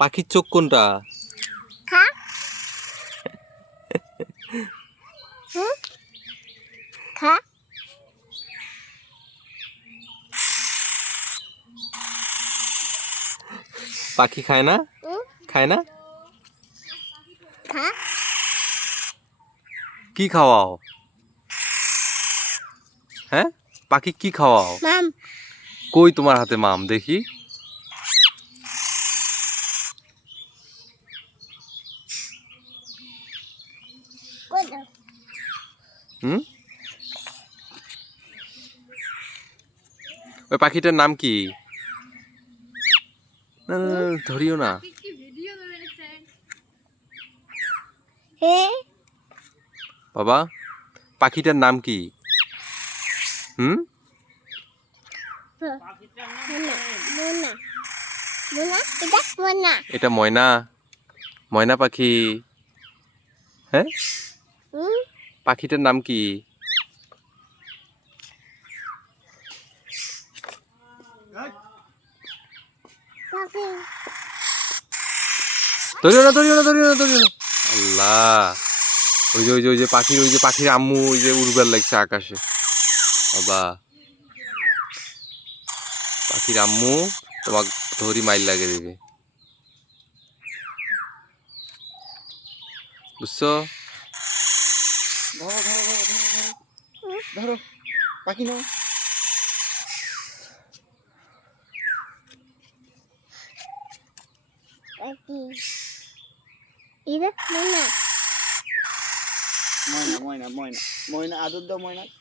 পাখির চোখ কোনটা? খা খা পাখি খায় না? খায় না? খা কি খাওয়াও? হ্যাঁ, পাখি কি খাওয়াও? মাম কই তোমার হাতে মাম দেখি? কোদা হুম, ওই পাখিটার নাম কি? না না না, ধরিও না। হে বাবা, পাখিটার নাম কি? হুম, মোনা মোনা এটা মোনা এটা ময়না। ময়না পাখি। হ্যাঁ, পাখিটার নাম কি? পাখি ধরিও না, ধরিও না, ধরিও না, ধরিও না। আল্লাহ, ওই যে পাখির আম্মু ওই যে উড়বার লাগছে আকাশে। বাবা, পাখির আম্মু তোমাকে ধরি মাইল লাগিয়ে দিবে, বুঝছো? ধরো ধরো ধরো ধরো ধরো ধরো পাখি নাও। পাখি এটা মোনা ময়না ময়না ময়না ময়না আদর দাও ময়না।